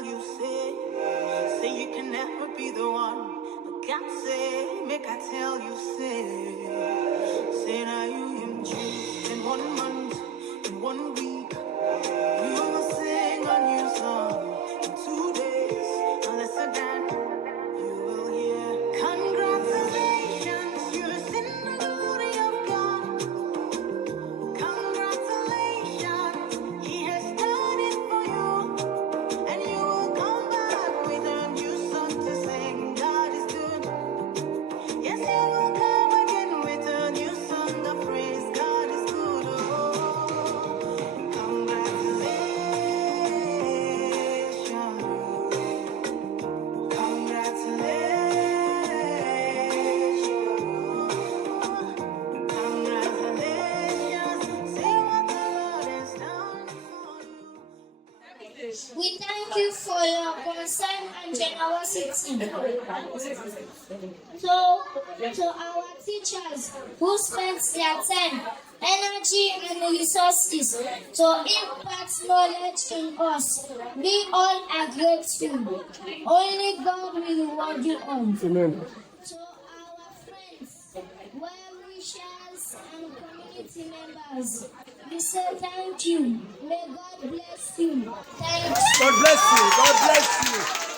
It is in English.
tell you, say you can never be the one. But God say, make I tell you, say now you him choose in 1 month, in 1 week. We will sing a new song in 2 days. Unless again, you will hear congratulations, you're in the glory of God. Congratulations, He has done it for you. And you will come back with a new song to sing. God is good. Yes, you will come again with a new song of praise. God is good. Oh, congratulations. Congratulations. Say what the Lord has done for you. We thank you for your concern and generosity. To our teachers who spent their time, energy, and resources to impart knowledge in us, we all are grateful. Only God will reward you all. Amen. To our friends, well-wishers, and community members, we say thank you. May God bless you. Thank you. God bless you. God bless you.